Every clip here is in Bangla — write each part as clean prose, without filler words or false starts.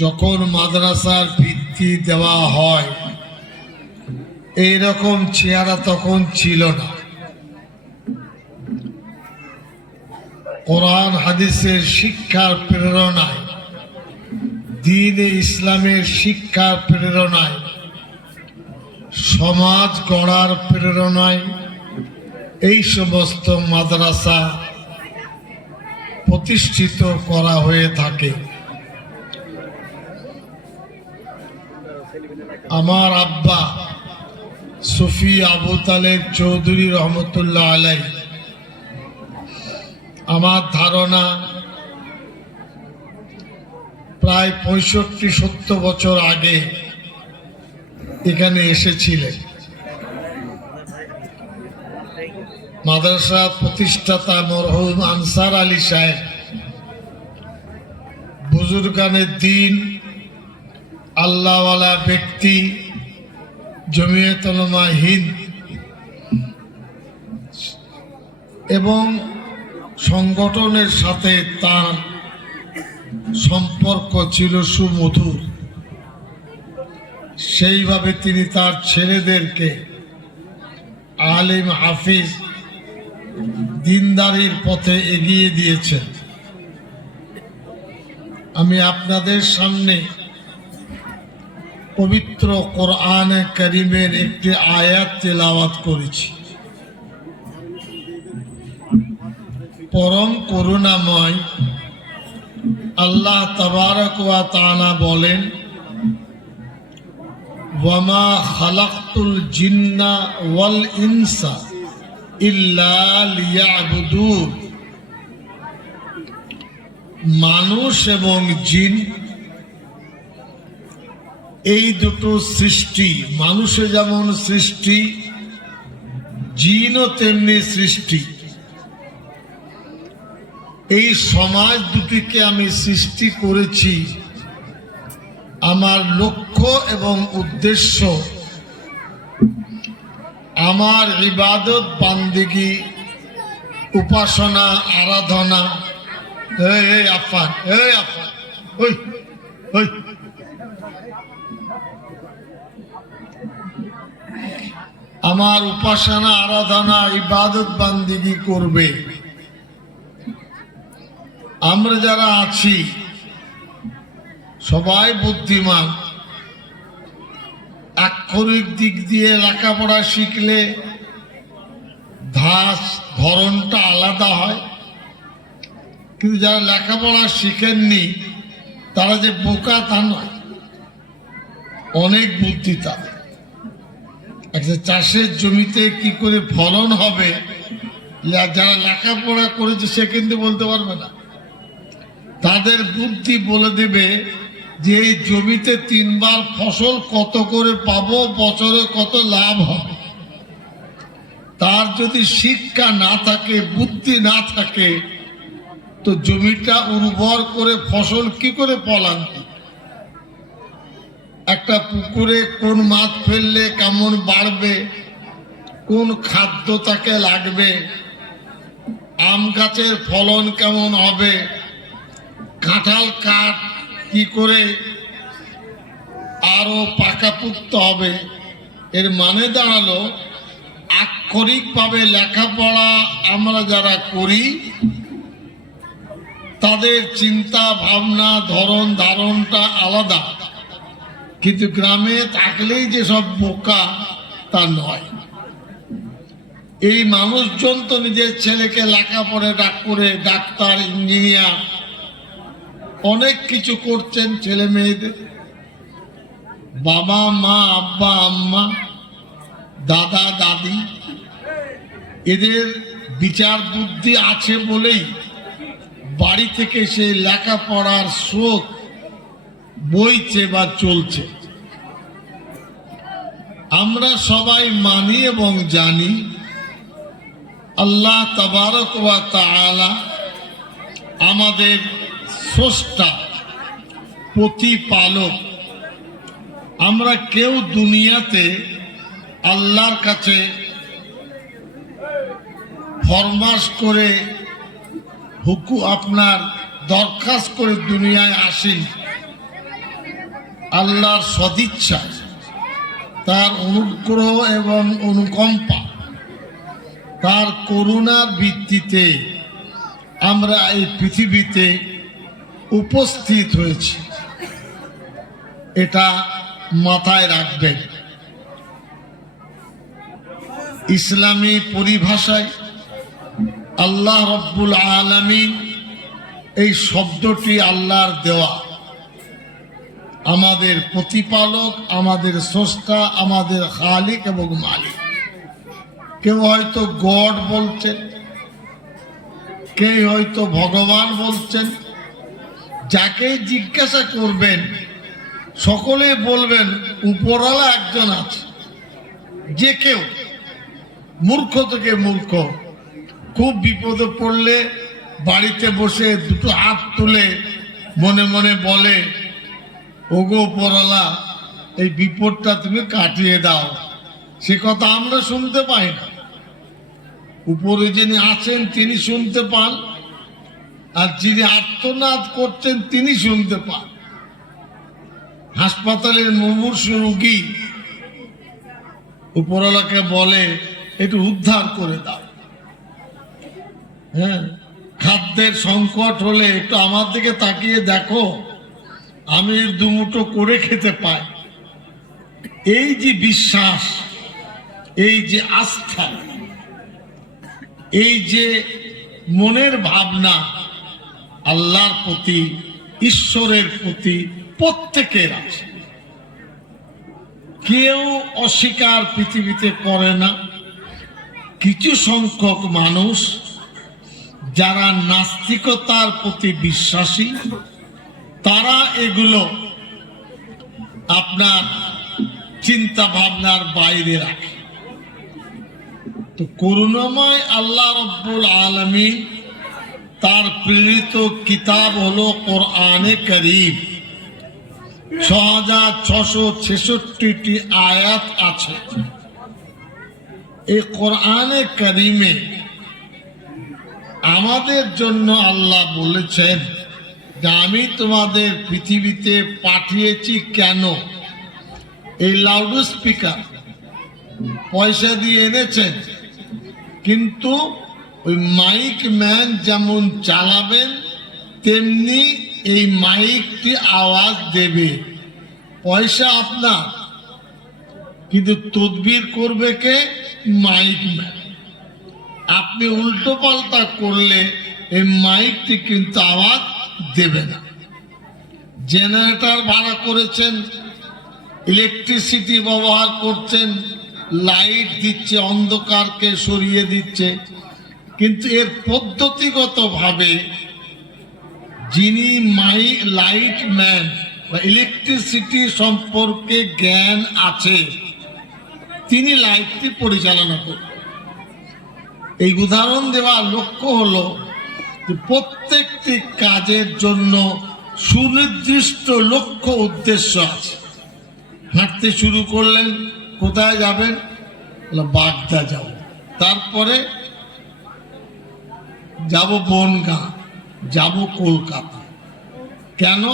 যখন মাদ্রাসার ভিত্তি দেওয়া হয় এইরকম চেহারা তখন ছিল না। কোরআন হাদিসের শিক্ষার প্রেরণায়, দ্বীন-এ ইসলামের শিক্ষার প্রেরণায়, সমাজ গড়ার প্রেরণায় এই সমস্ত মাদ্রাসা প্রতিষ্ঠিত করা হয়ে থাকে। আমার আব্বা সুফি আবু তালেব চৌধুরী রহমতুল্লাহ আলাইহি, আমার ধারণা প্রায় 65-70 বছর আগে এখানে এসেছিলেন। মাদ্রাসা প্রতিষ্ঠাতা মরহুম আনসার আলী সাহেব, বুজুর্গানে দ্বীন, আল্লাহওয়ালা ব্যক্তি, জমিয়ত উলামা হিন্দ এবং সংগঠনের সাথে তার সম্পর্ক ছিল সুমধুর। সেইভাবে তিনি তার ছেলেদেরকে আলিম, হাফিজ, দিনদারির পথে এগিয়ে দিয়েছেন। আমি আপনাদের সামনে পবিত্র কোরআনে কারীমের একটি আয়াত তেলাওয়াত করেছি। পরম করুণাময় আল্লাহ তাবারক ওয়া তাআলা বলেন, ওয়ামা খালাকতুল জিন্না ওয়াল ইনসা ইল্লা লিয়াবুদুন। মানুষ এবং জিন এই দুটো সৃষ্টি, মানুষে যেমন সৃষ্টি, জিনও তেমনি সৃষ্টি। এই সমাজ দুটিকে আমি সৃষ্টি করেছি আমার লক্ষ্য এবং উদ্দেশ্য আমার ইবাদত, বান্দিগি, উপাসনা, আরাধনা। আমার উপাসনা, আরাধনা, ইবাদত, বান্দিগি করবে। আমরা যারা আছি সবাই বুদ্ধিমান। আক্ষরিক দিক দিয়ে লেখাপড়া শিখলে ধরনটা আলাদা হয়, কিন্তু যারা লেখাপড়া শিখেননি তারা যে বোকা তা নয়, অনেক বুদ্ধি তাদের। একটা চাষের জমিতে কি করে ফলন হবে যারা লেখাপড়া করেছে সে কিন্তু বলতে পারবে না। তাদের বুদ্ধি বলে দেবে যে এই জমিতে 3 বার ফসল কত করে পাবো, বছরে কত লাভ হবে। তার যদি শিক্ষা না থাকে, বুদ্ধি না থাকে, তো জমিটা উর্বর করে ফসল কি করে ফলান? একটা পুকুরে কোন মাছ ফেললে কেমন বাড়বে, কোন খাদ্য তাকে লাগবে, আম গাছের ফলন কেমন হবে, কাঁঠাল কাঠ কি করে আরো পাকাপুক্ত হবে। এর মানে দাঁড়ালো আক্ষরিকভাবে লেখাপড়া আমরা যারা করি তাদের চিন্তা ভাবনা, ধরন ধারণটা আলাদা, কিন্তু গ্রামে থাকলেই যে সব বোকা তা নয়। এই মানুষজন তো নিজের ছেলেকে লেখাপড়ে করে ডাক্তার, ইঞ্জিনিয়ার, অনেক কিছু করছেন ছেলে মেয়েদের। বাবা মা, আব্বা আম্মা, দাদা দাদি এদের বিচার বুদ্ধি আছে বলেই বাড়ি থেকে সেই লেখাপড়ার স্রোত বইছে বা চলছে। আমরা সবাই মানি এবং জানি আল্লাহ তাবারক ওয়া তাআলা আমাদের স্রষ্টা, প্রতিপালক। আমরা কেউ দুনিয়াতে আল্লাহর কাছে ফরমাস করে আপনার দরখাস্ত করে দুনিয়ায় আসেন। আল্লাহর সদিচ্ছা, তার অনুগ্রহ এবং অনুকম্পা, তার করুণার ভিত্তিতে আমরা এই পৃথিবীতে উপস্থিত হয়েছি। এটা মাথায় রাখবেন। ইসলামী পরিভাষায় আল্লাহ রব্বুল আলামিন এই শব্দটি আল্লাহর দেওয়া, আমাদের প্রতিপালক, আমাদের স্রষ্টা, আমাদের খালিক এবং মালিক। কেউ হয়তো গড বলছেন, কেউ হয়তো ভগবান বলছেন। যাকে জিজ্ঞাসা করবেন সকলে বলবেন উপরওয়ালা একজন আছে। যে কেউ, মূর্খ থেকে মূর্খ, খুব বিপদে পড়লে বাড়িতে বসে দুটো হাত তুলে মনে মনে বলে, ওগো উপরওয়ালা, এই বিপদটা তুমি কাটিয়ে দাও। সে কথা আমরা শুনতে পাই না। উপরে যিনি আছেন তিনি শুনতে পান, আর যিনি আর্তনাদ করছেন তিনি শুনতে পান। হাসপাতালের মুমূর্ষু রোগী উপরওয়ালাকে বলে, একটু উদ্ধার করে দাও। হ্যাঁ, খাদ্যের সংকট হলে একটু আমার দিকে তাকিয়ে দেখো, আমি দুমুঠো করে খেতে পাই। এই যে বিশ্বাস, এই যে আস্থা, এই যে মনের ভাবনা আল্লাহর প্রতি, ঈশ্বরের প্রতি প্রত্যেকের আছে। কেউ অস্বীকার পৃথিবীতে করে না। কিছু সংখ্যক মানুষ যারা নাস্তিকতার প্রতি বিশ্বাসী, তারা এগুলো আপনার চিন্তা ভাবনার বাইরে রাখে। তো করুণাময় আল্লাহ রব্বুল আলামিন, তার প্রেরিত কিতাব হলো কোরআনে কারীম। 6666টি আয়াত আছে এই কোরআনে কারীমে। আমাদের জন্য আল্লাহ বলেছেন যে আমি তোমাদের পৃথিবীতে পাঠিয়েছি কেন। এই লাউড স্পিকার পয়সা দিয়ে এনেছেন, কিন্তু ওই মাইক ম্যান যেমন চালাবেন তেমনি এই মাইকটি আওয়াজ দেবে। পয়সা আপনার, কিন্তু তদবির করবে কে? Mic man. আপনি উল্টো পাল্টা করলে এই মাইকটি কিন্তু আওয়াজ দেবে না। জেনারেটর ভাড়া করেছেন, ইলেকট্রিসিটি ব্যবহার করছেন, লাইট দিচ্ছে, অন্ধকারকে সরিয়ে দিচ্ছে, কিন্তু এর পদ্ধতিগতভাবে যিনি লাইট ম্যান বা ইলেকট্রিসিটি সম্পর্কে জ্ঞান আছে তিনি লাইটটি পরিচালনা করবেন। এই উদাহরণ দেওয়ার লক্ষ্য হলো যে প্রত্যেকটি কাজের জন্য সুনির্দিষ্ট লক্ষ্য উদ্দেশ্য আছে। হাঁটতে শুরু করলেন, কোথায় যাবেন? বাগদা যাব, তারপরে যাব বনগাঁ, যাব কলকাতা। কেন?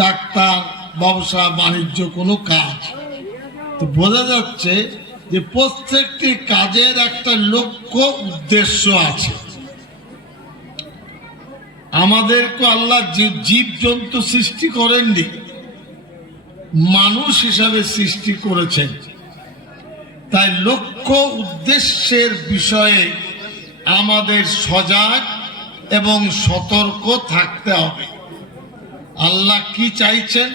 ডাক্তার, ব্যবসা বাণিজ্য, কোনো কাজ। তো বোঝা যাচ্ছে যে প্রত্যেকটি কাজের একটা লক্ষ্য উদ্দেশ্য আছে। আমাদেরকে আল্লাহ জীব জন্তু সৃষ্টি করেননি, মানুষ হিসাবে সৃষ্টি করেছেন। তাই লক্ষ্য উদ্দেশ্যের বিষয়ে আমাদের সজাগ এবং সতর্ক থাকতে হবে। আল্লাহ কি চাইছেন,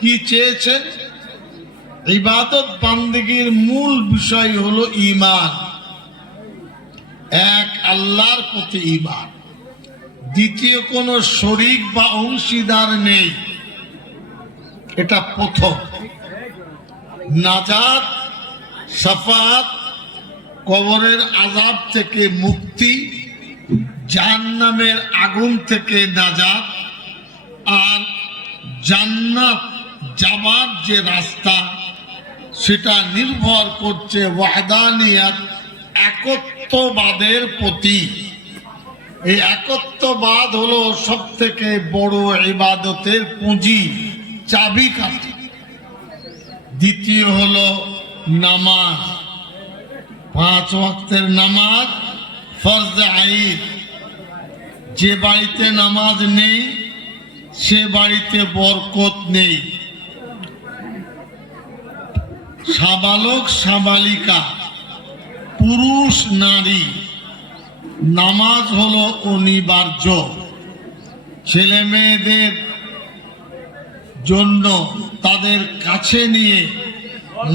কি চেয়েছেন? ইবাদত বান্দেগীর মূল বিষয় হলো ঈমান। এক আল্লাহর প্রতি ঈমান, দ্বিতীয় কোনো শরীক বা অংশীদার নেই, এটা প্রথম। নাজাত, শাফাত, কবরের আযাব থেকে মুক্তি, জাহান্নামের আগুন থেকে নাজাত, আর জান্নাত যাবার যে রাস্তা সেটা নির্ভর করছে ওয়াহদানিয়াত, একত্ববাদের প্রতি। এই একত্ববাদ হলো সব থেকে বড় ইবাদতের পুঁজি। চাবিকাঠি। দ্বিতীয় হলো নামাজ, 5 ওয়াক্তের নামাজ ফরজ আইন। যে বাড়িতে নামাজ নেই সে বাড়িতে বরকত নেই। সাবালক সাবালিকা, পুরুষ নারী, নামাজ হলো অনিবার্য। ছেলে মেয়েদের জন্য তাদের কাছে নিয়ে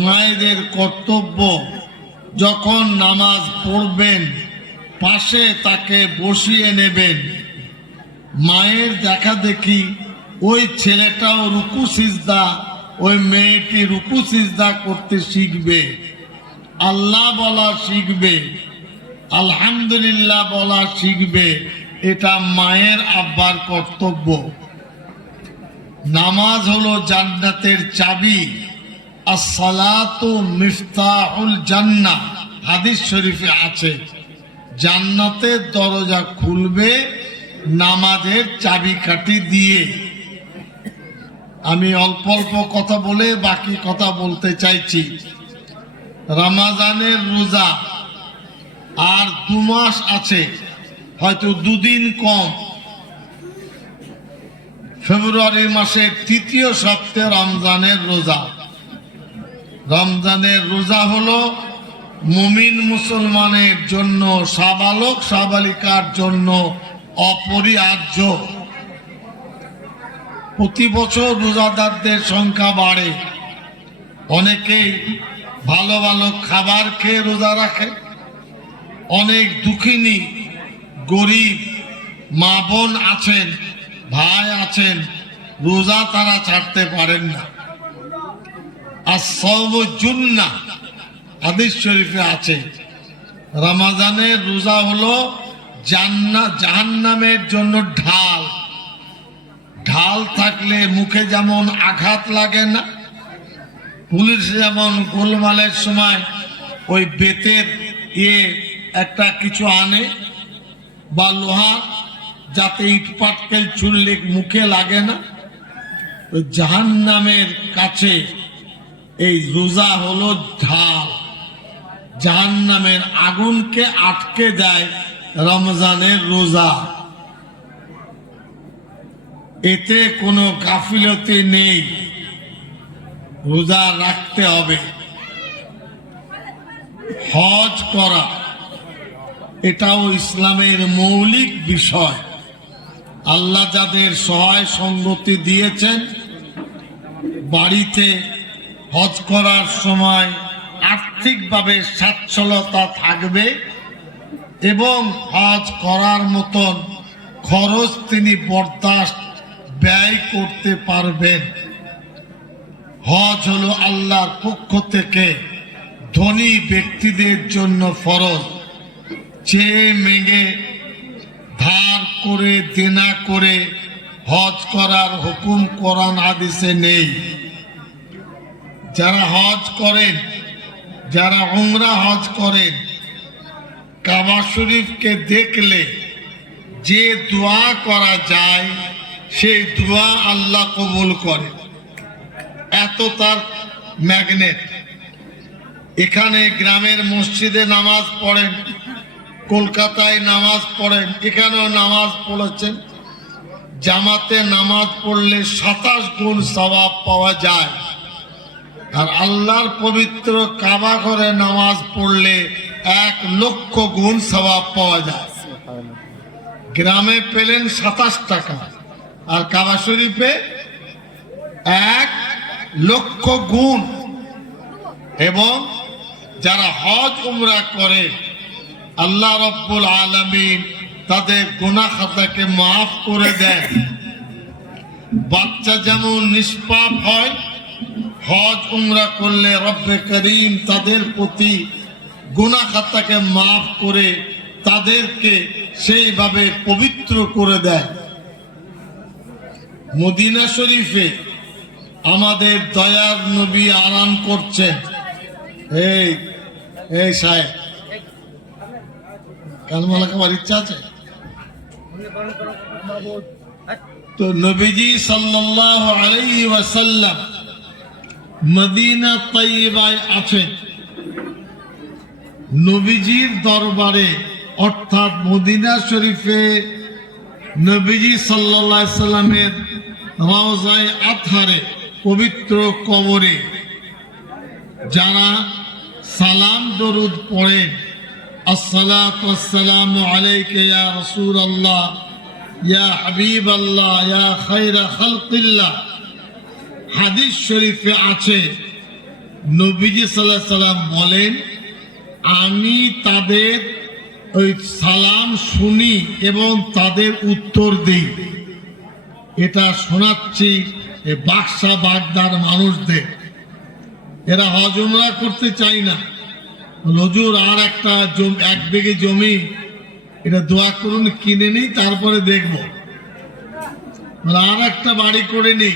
মায়েদের কর্তব্য, যখন নামাজ পড়বেন পাশে তাকে বসিয়ে নেবেন। মায়ের দেখা দেখি ওই ছেলেটাও রুকু সিজদা, ওই মেয়েটি রুকু সিজদা করতে শিখবে, আল্লাহ বলা শিখবে, আলহামদুলিল্লাহ বলা শিখবে। এটা মায়ের আব্বার কর্তব্য। নামাজ হলো জান্নাতের চাবি। আসসালাতু মিফতাহুল জান্নাহ, হাদিস শরীফে আছে। জান্নাতের দরজা খুলবে নামাজের চাবিকাঠি দিয়ে। আমি অল্প অল্প কথা বলে বাকি কথা বলতে চাইছি। রমজানের রোজা আর 2 মাস আছে, হয়তো 2 দিন কম। ফেব্রুয়ারি মাসের 3য় সপ্তাহে রমজানের রোজা। রমজানের রোজা হলো মুমিন মুসলমানের জন্য, সাবালক সাবালিকার জন্য অপরিহার্য। প্রতি বছর রোজাদারদের সংখ্যা বাড়ে। অনেকেই ভালো ভালো খাবার খেয়ে রোজা রাখে। অনেক দুঃখিনী গরিব মা বোন আছেন, ভাই আছেন, রোজা তারা ছাড়তে পারেন না। as-sawmu junnah, হাদিস শরীফে আছে। রমজানের রোজা হলো জাহান্নামের জন্য ঢাল। ঢাল থাকলে মুখে যেমন আঘাত লাগে না, পুলিশ যেমন গোলমালের সময় ওই বেতের একটা কিছু আনে বা লোহা, যাতে ইট পাটকেল ছুড়লে মুখে লাগে না, ওই জাহান্নামের কাছে এই রোজা হলো ঢাল। জাহান্নামের আগুনকে আটকে দেয় রমজানের রোজা। এতে কোনো গাফিলতি নেই, রোজা রাখতে হবে। হজ করা এটাও ইসলামের মৌলিক বিষয়। আল্লাহ যাদের সহায় সঙ্গতি দিয়েছেন, বাড়িতে হজ করার সময় আর্থিকভাবে সচ্ছলতা থাকবে এবং হজ করার মতন খরচ তিনি বরদাস্ত ব্যয় করতে পারবেন। হজ হলো আল্লাহর পক্ষ থেকে ধনী ব্যক্তিদের জন্য ফরজ। চেয়ে মেঘে ধার করে দেনা করে হজ করার হুকুম কোরআন হাদিসে নেই। যারা হজ করেন, যারা উমরা হজ করেন, কাবা শরীফকে দেখলে যে দোয়া করা যায় সেই দোয়া আল্লাহ কবুল করে। এত তার ম্যাগনেট। এখানে গ্রামের মসজিদে নামাজ পড়েন, কলকাতায় নামাজ পড়েন, এখানেও নামাজ পড়েছেন। জামাতে নামাজ পড়লে 27 গুণ সওয়াব পাওয়া যায়। আর আল্লাহর পবিত্র কাবা ঘরে নামাজ পড়লে 1 লক্ষ গুণ সওয়াব পাওয়া যায়। গ্রামে পেলেন 27 টাকা, আর কাবা শরীফে 1 লক্ষ গুণ। এবং যারা হজ উমরা করে আল্লাহ রব্বুল আলামিন তাদের গুনাহ খাতাকে মাফ করে দেন। বাচ্চা যেমন নিষ্পাপ হয়, হজ উমরা করলে রব্বে করিম তাদের প্রতি গুনাহ খাতাকে মাফ করে তাদেরকে সেইভাবে পবিত্র করে দেয়। মদিনা শরীফে আমাদের দয়ার নবী আরাম করছেন। এই সাহেব, কালমালা খাবার ইচ্ছা আছে তো নবীজি সাল্লাল্লাহু আলাইহি ওয়াসাল্লাম মদিনা তাইয়্যিবায় আছেন। নবীজির দরবারে অর্থাৎ মদিনা শরীফে নবীজি সাল্লাল্লাহু আলাইহি সাল্লামের রওজায়ে আতহারে পবিত্র কবরে যারা সালাম দরুদ পড়েন, আসসালাতু ওয়াসসালামু আলাইকা ইয়া রাসূলুল্লাহ ইয়া হাবিবাল্লাহ ইয়া খায়রা খালকিল্লাহ, হাদিস শরীফে আছে নবীজি সাল্লাল্লাহু আলাইহি সাল্লাম বলেন, আমি তাদের ওই সালাম শুনি এবং তাদের উত্তর দিই। এটা শোনাচ্ছি বাক্সা বাগদার মানুষদের। এরা হজ উমরা করতে চাই না, হুজুর আর একটা এক বিঘে জমি এটা দোয়া করুন কিনে নিই, তারপরে দেখব, আর একটা বাড়ি করে নিই।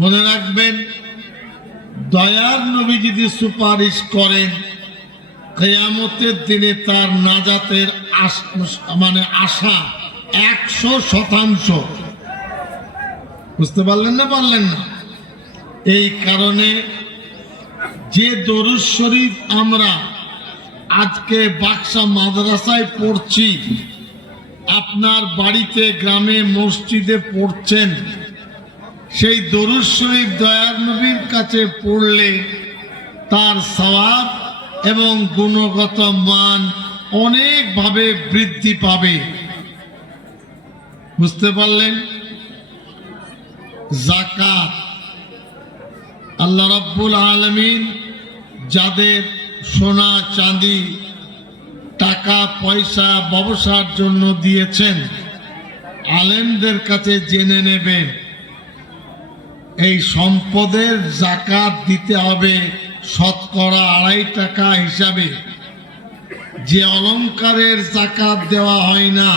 মনে রাখবেন, দয়ার নবী যদি সুপারিশ করেন, কিয়ামতের দিনে তার নাজাতের আশা 100%। বুঝতে পারলেন না? পারলেন না? এই কারণে যে দরুদ শরীফ আমরা আজকে বাক্সা মাদ্রাসায় পড়ছি, আপনার বাড়িতে গ্রামে মসজিদে পড়ছেন, সেই দরুদ শরীফ দয়ার নবীর কাছে পড়লে তার সওয়াব এবং গুণগত মান অনেকভাবে বৃদ্ধি পাবে। বুঝতে পারলেন? যাকাত, আল্লাহ রাব্বুল আলামিন যাদের সোনা চাঁদি টাকা পয়সা ব্যবসার জন্য দিয়েছেন, আলেমদের কাছে জেনে নেবেন এই সম্পদের যাকাত দিতে হবে শতকরা 2.5 টাকা হিসাবে। যে অলংকারের যাকাত দেওয়া হয় না,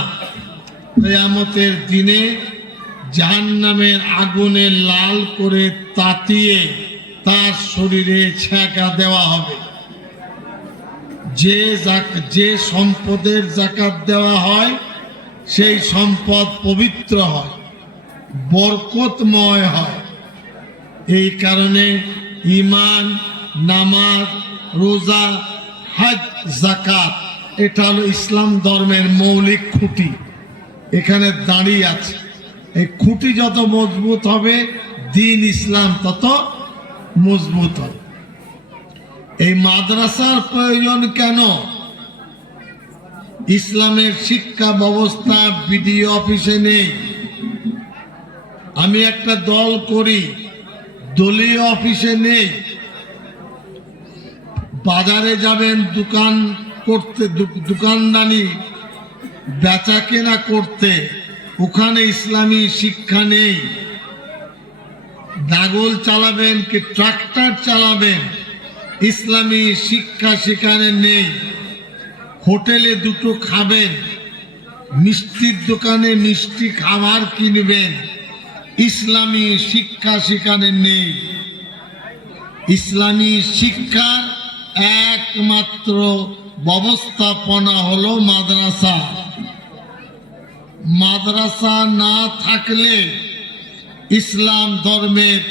কিয়ামতের দিনে জাহান্নামের আগুনে লাল করে তাতিয়ে তার শরীরে ছ্যাঁকা দেওয়া হবে। যে সম্পদের যাকাত দেওয়া হয় সেই সম্পদ পবিত্র হয়, বরকতময় হয়। এই কারণে ঈমান, নামাজ, রোজা, হজ, যাকাত এটা হলো ইসলাম ধর্মের মৌলিক খুঁটি। এখানে দাঁড়িয়ে আছে। এই খুঁটি যত মজবুত হবে, দ্বীন ইসলাম তত মজবুত হবে। এই মাদ্রাসার প্রয়োজন কেন? ইসলামের শিক্ষা ব্যবস্থা বিডিও অফিসে নেই। আমি একটা দল করি, দলীয় অফিসে নেই। বাজারে যাবেন দোকান করতে, দোকানদানি বেচা কেনা করতে, ওখানে ইসলামী শিক্ষা নেই। নাগল চালাবেন কি ট্রাক্টর চালাবেন, ইসলামী শিক্ষা সেখানে নেই। হোটেলে দুটো খাবেন, মিষ্টির দোকানে মিষ্টি খাবার কিনবেন, ইসলামী শিক্ষা সেখানে নেই। ইসলামী শিক্ষার একমাত্র ব্যবস্থাপনা হলো মাদ্রাসা। মাদ্রাসা না থাকলে ইসলাম ধর্মের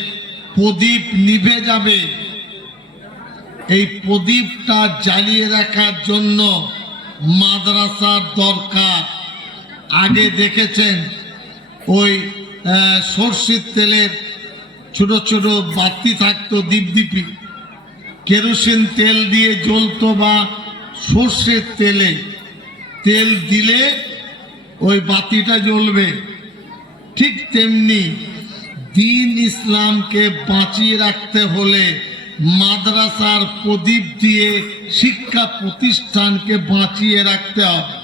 প্রদীপ নিভে যাবে। এই প্রদীপটা জ্বালিয়ে রাখার জন্য মাদ্রাসার দরকার। আগে দেখেছেন ওই সরষের তেলের ছোট ছোট বাতি থাকতো, দীপদীপি, কেরোসিন তেল দিয়ে জ্বলতো, বা সরষের তেলে তেল দিলে ওই বাতিটা জ্বলবে। ঠিক তেমনি দ্বীন ইসলামকে বাঁচিয়ে রাখতে হলে মাদ্রাসার প্রদীপ দিয়ে শিক্ষা প্রতিষ্ঠানকে বাঁচিয়ে রাখতে হবে।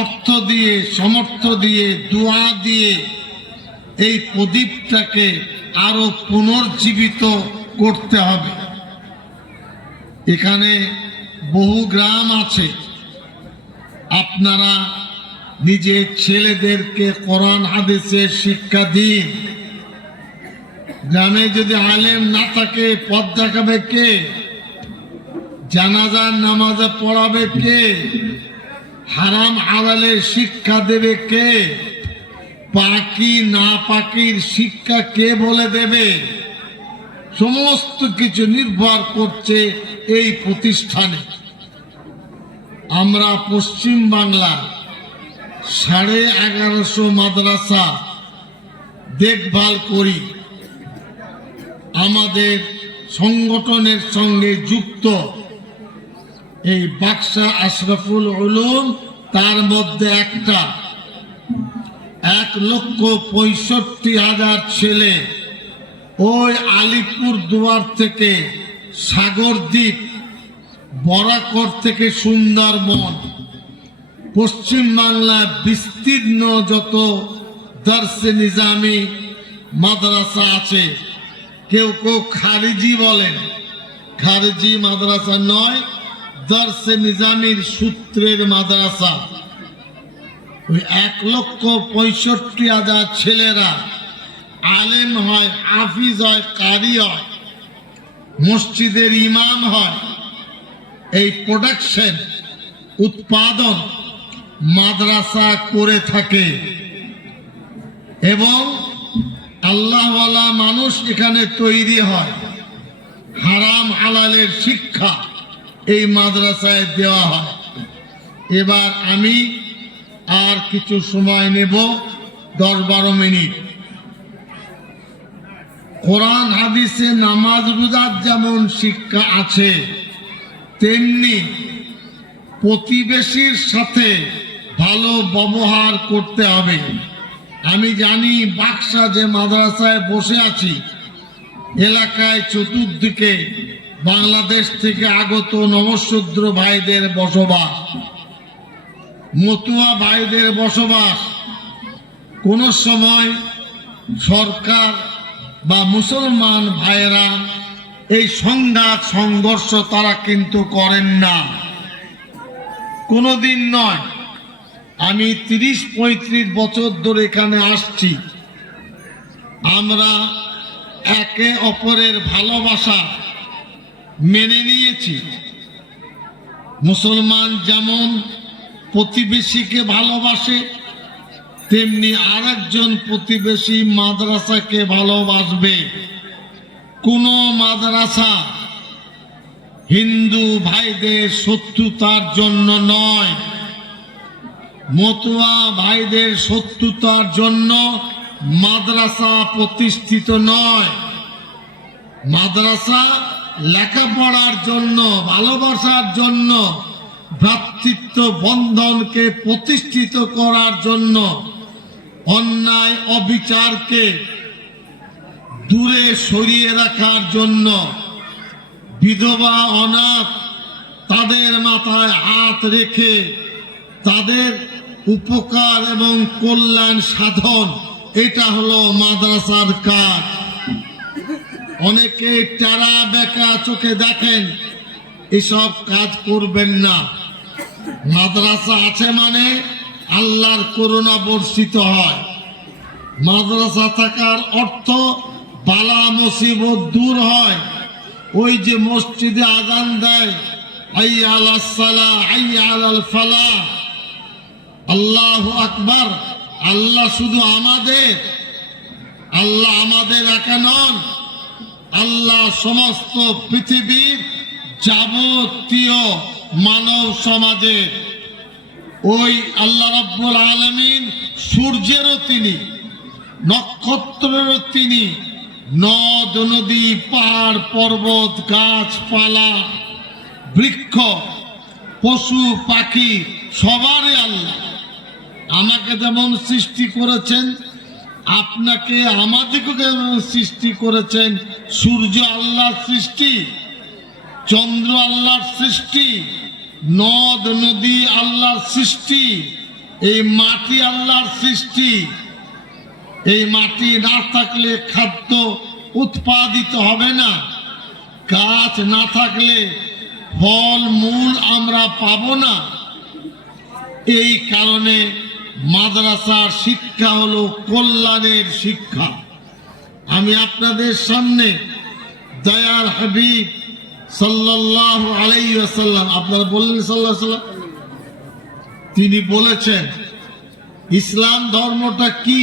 অর্থ দিয়ে, সমর্থ দিয়ে, দোয়া দিয়ে এই প্রদীপটাকে আরো পুনর্জীবিত করতে হবে। এখানে বহু গ্রাম আছে, আপনারা নিজের ছেলেদেরকে কোরআন হাদিসের শিক্ষা দিন। গ্রামে যদি আলেম না থাকে, পথ দেখাবে কে? জানাজার নামাজে পড়াবে কে? হারাম হালালের শিক্ষা দেবে কে? পাকি না পাকির শিক্ষা কে বলে দেবে? সমস্ত কিছু নির্ভর করছে এই প্রতিষ্ঠানে। আমরা পশ্চিম বাংলা 1150 মাদ্রাসা দেখভাল করি। আমাদের সংগঠনের সঙ্গে যুক্ত এই বাক্সা আশরাফুল উলুম, তার মধ্যে একটা 1,65,000 ছেলে ওই আলিপুর দুয়ার থেকে সাগরদ্বীপ, বরাকর থেকে সুন্দরবন, পশ্চিম বাংলা বিস্তীর্ণ যত দর্শে নিজামি মাদ্রাসা আছে, কেউ কেউ খারিজি বলেন, খারিজি মাদ্রাসা নয়, দর্শে নিজামির সূত্রের মাদ্রাসা। ওই 1,65,000 ছেলেরা আলেম হয়, হাফিজ হয়, কারি হয়, মসজিদের ইমাম হয়। এই প্রোডাকশন, উৎপাদন মাদ্রাসা করে থাকে এবং আল্লাহওয়ালা মানুষ এখানে তৈরি হয়। হারাম হালালের শিক্ষা এই মাদ্রাসায় দেওয়া হয়। এবার আমি আর কিছু সময় নেব, 10-12 মিনিট। কোরআন হাদিসে নামাজ রোজার যেমন শিক্ষা আছে, তেমনি প্রতিবেশীর সাথে ভালো ব্যবহার করতে হবে। আমি জানি বাক্সা যে মাদ্রাসায় বসে আছি, এলাকায় চতুর্দিকে বাংলাদেশ থেকে আগত নবশূদ্র ভাইদের বসবাস, মতুয়া ভাইদের বসবাস। কোন সময় সরকার বা মুসলমান ভাইয়েরা এই সংঘাত সংঘর্ষ তারা কিন্তু করেন না, কোনোদিন নয়। আমি 30-35 বছর ধরে এখানে আসছি। আমরা একে অপরের ভালোবাসা মেনে নিয়েছি। মুসলমান যেমন প্রতিবেশীকে ভালোবাসে, তেমনি আরেকজন প্রতিবেশী মাদ্রাসাকে ভালোবাসবে। কোন মাদ্রাসা হিন্দু ভাইদের শত্রুতার জন্য নয়, মতুয়া ভাইদের শত্রুতার জন্য মাদ্রাসা প্রতিষ্ঠিত নয়। মাদ্রাসা লেখাপড়ার জন্য, ভালোবাসার জন্য, ভ্রাতৃত্ব বন্ধনকে প্রতিষ্ঠিত করার জন্য, অন্যায় অবিচারকে দূরে সরিয়ে রাখার জন্য, বিধবা অনাথ তাদের মাথায় হাত রেখে তাদের উপকার এবং কল্যাণ সাধন, এটা হলো মাদ্রাসার কাজ। অনেকে টারা বেকা চোখে দেখেন, এসব কাজ করবেন না। মাদ্রাসা আছে মানে আল্লাহর করুণা বর্ষিত হয়। মাদ্রাসা থাকার অর্থ বালা মুসিবত দূর হয়। ওই যে মসজিদে আযান দেয়, হাইয়া আলাস সালাহ, হাইয়া আলাল ফালাহ, আল্লাহু আকবার। আল্লাহ শুধু আমাদের, আল্লাহ আমাদের একা নন, আল্লাহ সমস্ত পৃথিবীর যাবতীয় মানব সমাজে। ওই আল্লাহ রাব্বুল আলামিন সূর্যেরও তিনি, নক্ষত্রেরও তিনি, নদ নদী পাহাড় পর্বত গাছপালা বৃক্ষ পশু পাখি সবারই আল্লাহ। আমাকে যেমন সৃষ্টি করেছেন, আপনাকে আমাদেরকে যেমন সৃষ্টি করেছেন। সূর্য আল্লাহর সৃষ্টি, চন্দ্র আল্লাহর সৃষ্টি, নদ নদী আল্লাহর সৃষ্টি, এই মাটি আল্লাহর সৃষ্টি। এই মাটি না থাকলে খাদ্য উৎপাদিত হবে না, গাছ না থাকলে ফল মূল আমরা পাব না। এই কারণে মাদ্রাসার শিক্ষা হলো কল্যাণের শিক্ষা। আমি আপনাদের সামনে দয়ার হাবিব সাল্লাল্লাহু আলাইহি ওয়াসাল্লাম, আপনারা বললেন সাল্লাল্লাহু আলাইহি ওয়াসাল্লাম, তিনি বলেছেন ইসলাম ধর্মটা কি,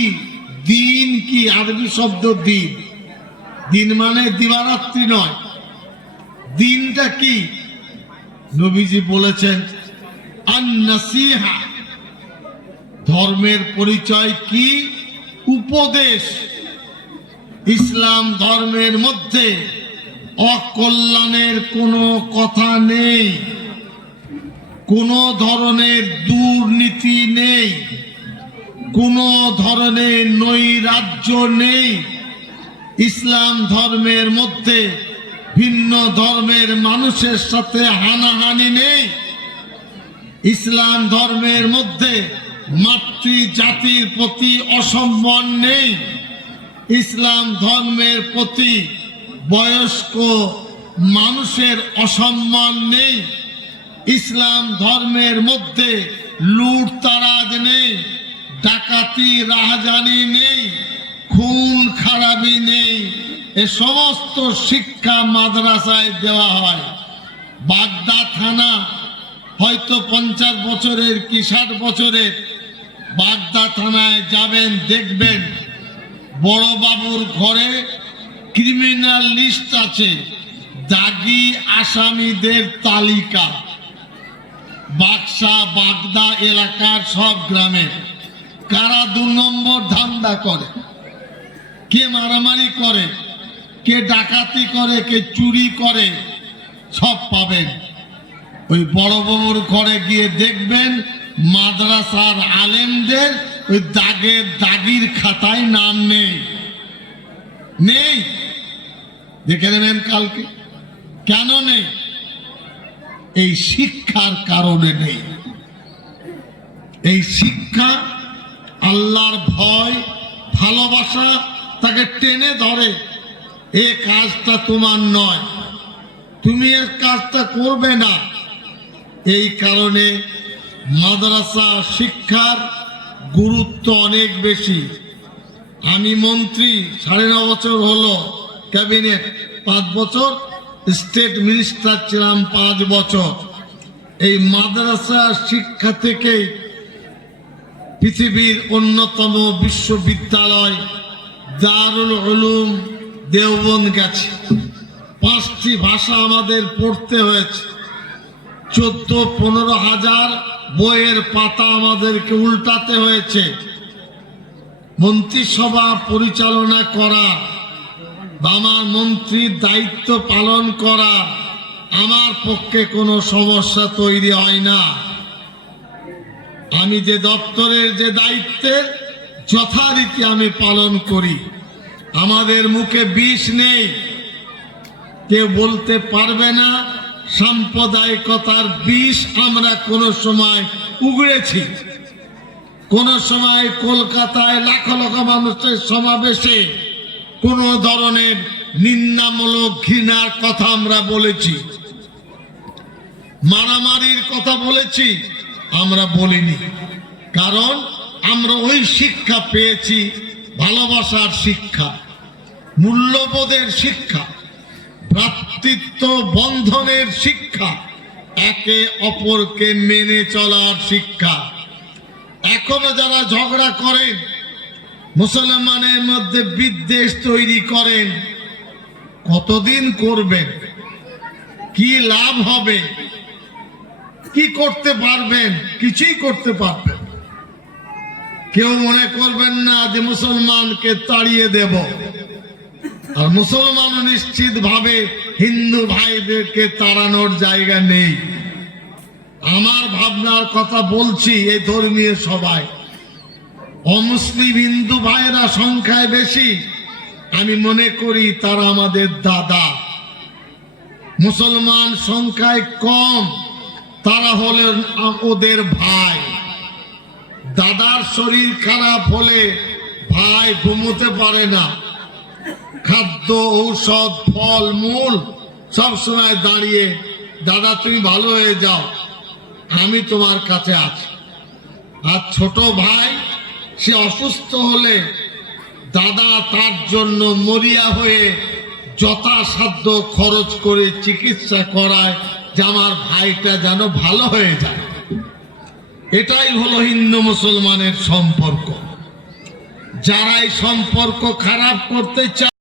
দিন কি, আরবি শব্দ দিন, দিন মানে দিবারাত্রি নয়, দিনটা কি? নবীজি বলেছেন আন-নাসিহা, ধর্মের পরিচয় কি? উপদেশ। ইসলাম ধর্মের মধ্যে অকল্যাণের কোনো কথা নেই, কোনো ধরনের দুর্নীতি নেই, কোনো ধরনের নৈরাজ্য নেই। ইসলাম ধর্মের মধ্যে ভিন্ন ধর্মের মানুষের সাথে হানাহানি নেই। ইসলাম ধর্মের মধ্যে মাতৃজাতির প্রতি অসম্মান নেই। ইসলাম ধর্মের প্রতি বয়স্ক মানুষের অসম্মান নেই। ইসলাম ধর্মের মধ্যে লুটতারাজ নেই, ডাকাতি রাহাজানি নেই, খুন খারাপি নেই। এ সমস্ত শিক্ষা মাদ্রাসায় দেওয়া হয়। বাগদা থানা হয়তো 50 বছরের কি 60 বছরের, বাগদা থানায় যাবেন, দেখবেন বড় বাবুর ঘরে ক্রিমিনাল লিস্ট আছে, দাগি আসামিদের তালিকা। বাক্সা বাগদা এলাকার সব গ্রামে কারা 2 নম্বর ধান্দা করে, কে মারামারি করে, কে ডাকাতি করে, কে চুরি করে, সব পাবেন। ওই বড় বাবুর ঘরে গিয়ে দেখবেন মাদ্রাসার আলেমদের ওই দাগির খাতায় নাম নেই। দেখে নেবেন কালকে। কেন নেই? এই শিক্ষার কারণে নেই। এই শিক্ষা, আল্লাহর ভয়, ভালোবাসা তাকে টেনে ধরে। এ কাজটা তোমার নয়, তুমি এর কাজটা করবে না। এই কারণে মাদ্রাসা শিক্ষার গুরুত্ব অনেক বেশি। আমি মন্ত্রী 9.5 বছর হলো, ক্যাবিনেট 5 বছর, স্টেট মিনিস্টার ছিলাম 5 বছর। এই মাদ্রাসা শিক্ষা থেকেই পৃথিবীর অন্যতম বিশ্ববিদ্যালয় দারুল উলুম দেওবন্দ গেছে। 5টি ভাষা আমাদের পড়তে হয়েছে। 14-15 হাজার বইয়ের পাতা আমাদেরকে উল্টাতে হয়েছে। মন্ত্রিসভা পরিচালনা করা, আমার মন্ত্রীর দায়িত্ব পালন করা আমার পক্ষে কোনো সমস্যা তৈরি হয় না। আমি যে দপ্তরের যে দায়িত্বের যথারীতি আমি পালন করি। আমাদের মুখে বিষ নেই, কেউ বলতে পারবে না সাম্প্রদায়িকতার বিষ আমরা কোনো সময় উগড়েছি। কোন সময় কলকাতায় লাখ লাখ মানুষের সমাবেশে কোন ধরনের নিন্দামূলক ঘৃণার কথা আমরা বলেছি, মারামারির কথা বলেছি? আমরা বলিনি। কারণ আমরা ওই শিক্ষা পেয়েছি, ভালোবাসার শিক্ষা, মূল্যবোধের শিক্ষা, ভ্রাতৃত্ব বন্ধনের শিক্ষা, একে অপরকে মেনে চলার শিক্ষা। এখনো যারা ঝগড়া করেন, মুসলমানের মধ্যে বিদ্বেষ তৈরি করেন, কতদিন করবেন? কি লাভ হবে? কি করতে পারবেন? কিছুই করতে পারবেন। কেউ মনে করবেন না যে মুসলমানকে তাড়িয়ে দেব, আর মুসলমান নিশ্চিত ভাবে হিন্দু ভাইদেরকে তাড়ানোর জায়গা নেই। আমার ভাবনার কথা বলছি। এই ধর্মীয় সভায় অমুসলিম হিন্দু ভাইরা সংখ্যায় বেশি। আমি মনে করি তারা আমাদের দাদা। মুসলমান সংখ্যায় কম, তারা হলেন ওদের ভাই। দাদার শরীর খারাপ হলে ভাই ঘুমোতে পারে না। খাদ্য, ঔষধ, ফল মূল সবসময় দাঁড়িয়ে, দাদা তুমি ভালো হয়ে যাও, আমি তোমার কাছে আছি। আর ছোট ভাই সে অসুস্থ হলে দাদা তার জন্য মরিয়া হয়ে যথাসাধ্য খরচ করে চিকিৎসা করায় যে আমার ভাইটা যেন ভালো হয়ে যায়। এটাই হলো হিন্দু মুসলমানের সম্পর্ক। যারা এই সম্পর্ক খারাপ করতে চায়